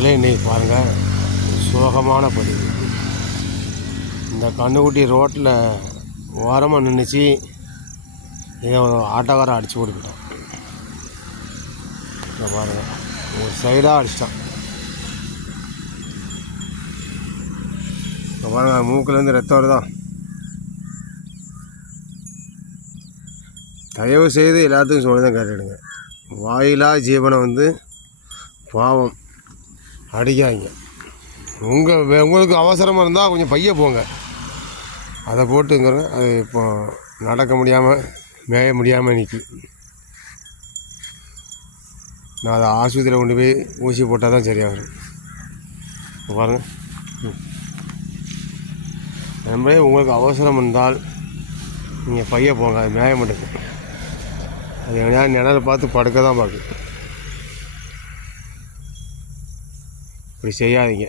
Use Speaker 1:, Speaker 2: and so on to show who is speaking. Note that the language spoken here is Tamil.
Speaker 1: இன்னைக்கு பாருங்கள் சோகமான பதிவு இந்த கண்ணுக்குட்டி ரோட்டில் ஓரமாக நின்றுச்சு இதை ஒரு ஆட்டோக்காரன் அடித்து கொடுத்துட்டான் இங்கே பாருங்கள் ஒரு சைடாக அடிச்சிட்டான். இங்கே பாருங்கள் மூக்கிலேருந்து ரத்தம் வருதான் தயவு செய்து எல்லாத்துக்கும் சொல்லி கேட்டுடுங்க வாயிலா ஜீவனை வந்து பாவம். அடிக்காதீங்க. உங்கள் உங்களுக்கு அவசரமாக இருந்தால் கொஞ்சம் பைய போங்க. அதை போட்டுங்கிறேன். அது இப்போ நடக்க முடியாமல் மேய முடியாமல் நிற்கி நான் அதை ஆஸ்பத்திரியில் கொண்டு போய் ஊசி போட்டால் தான் சரியாக வரும் பாருங்கள் பாருங்க. ம். உங்களுக்கு அவசரம் இருந்தால் நீங்கள் பைய போங்க. அது மேய மாட்டேங்குது. அது எங்கேயா நிழலை பார்த்து படுக்க தான் பார்க்குது. இப்படி செய்யாதீங்க.